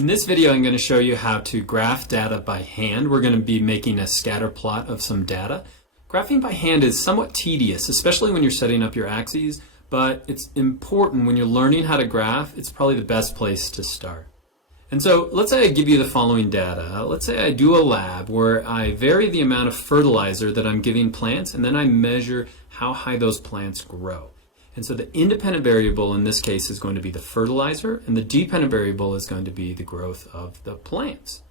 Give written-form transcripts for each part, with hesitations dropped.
In this video, I'm going to show you how to graph data by hand. We're going to be making a scatter plot of some data. Graphing by hand is somewhat tedious, especially when you're setting up your axes, but it's important when you're learning how to graph. It's probably the best place to start. And so let's say I give you the following data. Let's say I do a lab where I vary the amount of fertilizer that I'm giving plants, and then I measure how high those plants grow. And so the independent variable in this case is going to be the fertilizer, and the dependent variable is going to be the growth of the plants.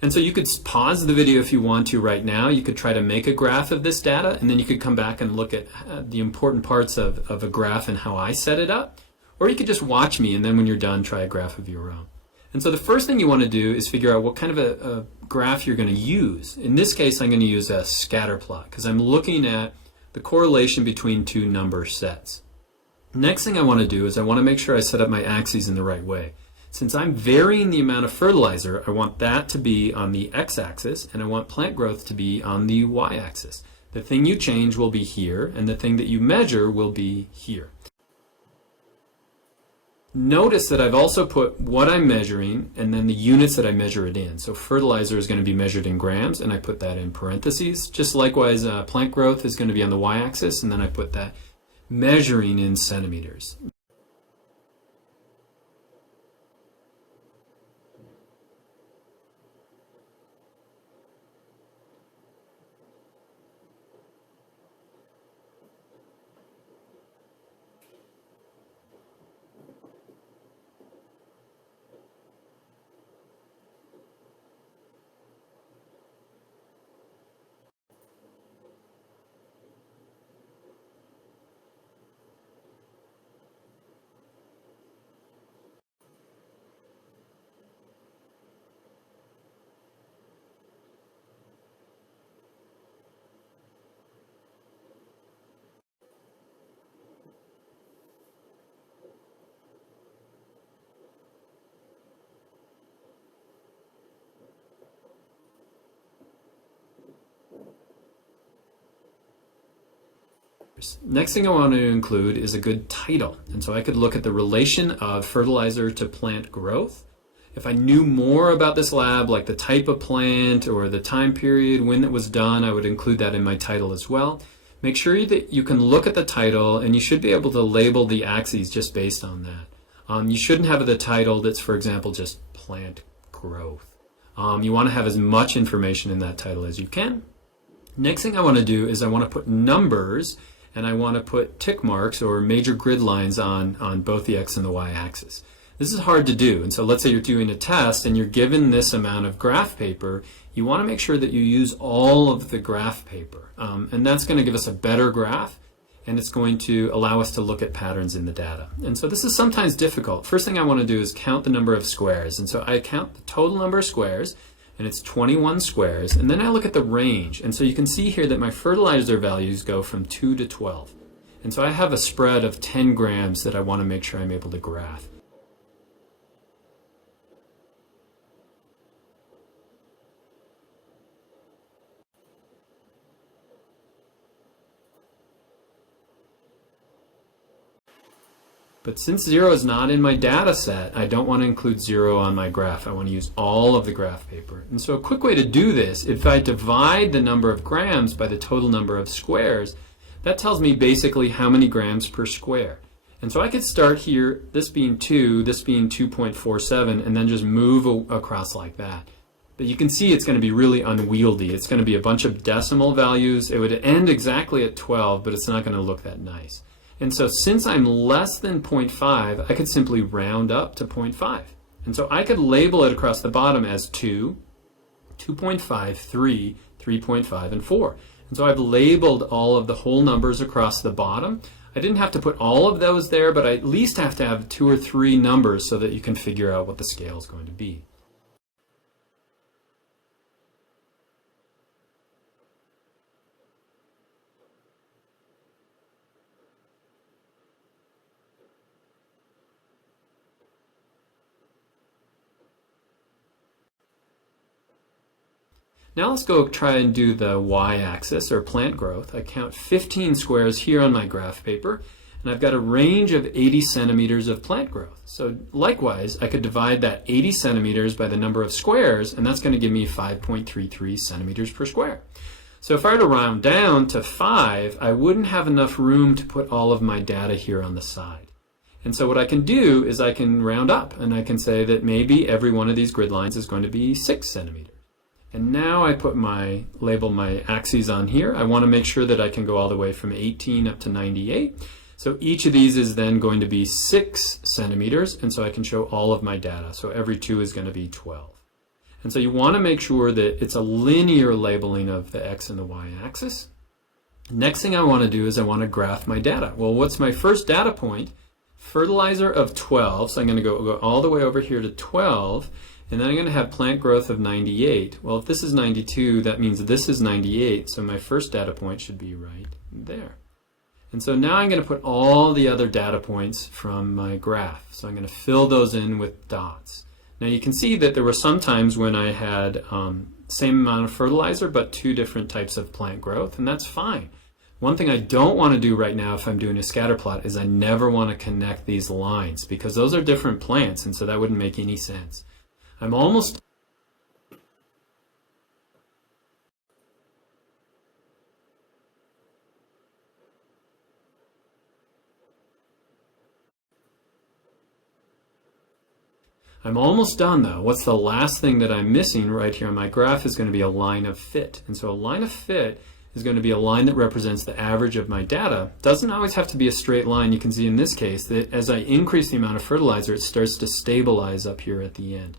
And so you could pause the video if you want to right now. You could try to make a graph of this data, and then you could come back and look at the important parts of a graph and how I set it up. Or you could just watch me, and then when you're done, try a graph of your own. And so the first thing you want to do is figure out what kind of a graph you're going to use. In this case, I'm going to use a scatter plot because I'm looking at the correlation between two number sets. Next thing I want to do is I want to make sure I set up my axes in the right way. Since I'm varying the amount of fertilizer, I want that to be on the x-axis, and I want plant growth to be on the y-axis. The thing you change will be here, and the thing that you measure will be here. Notice that I've also put what I'm measuring and then the units that I measure it in. So fertilizer is going to be measured in grams, and I put that in parentheses. Just likewise, plant growth is going to be on the y-axis, and then I put that measuring in centimeters. Next thing I want to include is a good title. And so I could look at the relation of fertilizer to plant growth. If I knew more about this lab, like the type of plant or the time period when it was done, I would include that in my title as well. Make sure that you can look at the title, and you should be able to label the axes just based on that. You shouldn't have the title that's, for example, just plant growth. You want to have as much information in that title as you can. Next thing I want to do is I want to put numbers, and I want to put tick marks or major grid lines on both the x and the y axis. This is hard to do, and so let's say you're doing a test and you're given this amount of graph paper. You want to make sure that you use all of the graph paper, and that's going to give us a better graph, and it's going to allow us to look at patterns in the data. And so this is sometimes difficult. First thing I want to do is count the number of squares, and so I count the total number of squares, and it's 21 squares, and then I look at the range, and so you can see here that my fertilizer values go from 2 to 12. And so I have a spread of 10 grams that I want to make sure I'm able to graph. But since 0 is not in my data set, I don't want to include 0 on my graph. I want to use all of the graph paper. And so a quick way to do this, if I divide the number of grams by the total number of squares, that tells me basically how many grams per square. And so I could start here, this being 2, this being 2.47, and then just move across like that. But you can see it's going to be really unwieldy. It's going to be a bunch of decimal values. It would end exactly at 12, but it's not going to look that nice. And so since I'm less than 0.5, I could simply round up to 0.5. And so I could label it across the bottom as 2, 2.5, 3, 3.5, and 4. And so I've labeled all of the whole numbers across the bottom. I didn't have to put all of those there, but I at least have to have 2 or 3 numbers so that you can figure out what the scale is going to be. Now let's go try and do the y-axis, or plant growth. I count 15 squares here on my graph paper, And I've got a range of 80 centimeters of plant growth. So likewise, I could divide that 80 centimeters by the number of squares, and that's going to give me 5.33 centimeters per square. So if I were to round down to 5, I wouldn't have enough room to put all of my data here on the side. And so what I can do is I can round up, and I can say that maybe every one of these grid lines is going to be 6 centimeters. And now I put label my axes on here. I want to make sure that I can go all the way from 18 up to 98. So each of these is then going to be 6 centimeters, and so I can show all of my data. So every 2 is going to be 12. And so you want to make sure that it's a linear labeling of the x and the y axis. Next thing I want to do is I want to graph my data. Well, what's my first data point? Fertilizer of 12, so I'm going to go all the way over here to 12, and then I'm going to have plant growth of 98. Well, if this is 92, that means this is 98, so my first data point should be right there. And so now I'm going to put all the other data points from my graph. So I'm going to fill those in with dots. Now you can see that there were some times when I had same amount of fertilizer but 2 different types of plant growth, and that's fine. One thing I don't want to do right now if I'm doing a scatter plot is I never want to connect these lines because those are different plants, and so that wouldn't make any sense. I'm almost done though. What's the last thing that I'm missing right here on my graph is going to be a line of fit. And so a line of fit is going to be a line that represents the average of my data. Doesn't always have to be a straight line. You can see in this case that as I increase the amount of fertilizer, it starts to stabilize up here at the end.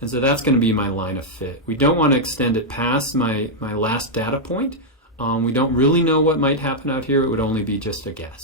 And so that's going to be my line of fit. We don't want to extend it past my last data point. We don't really know what might happen out here. It would only be just a guess.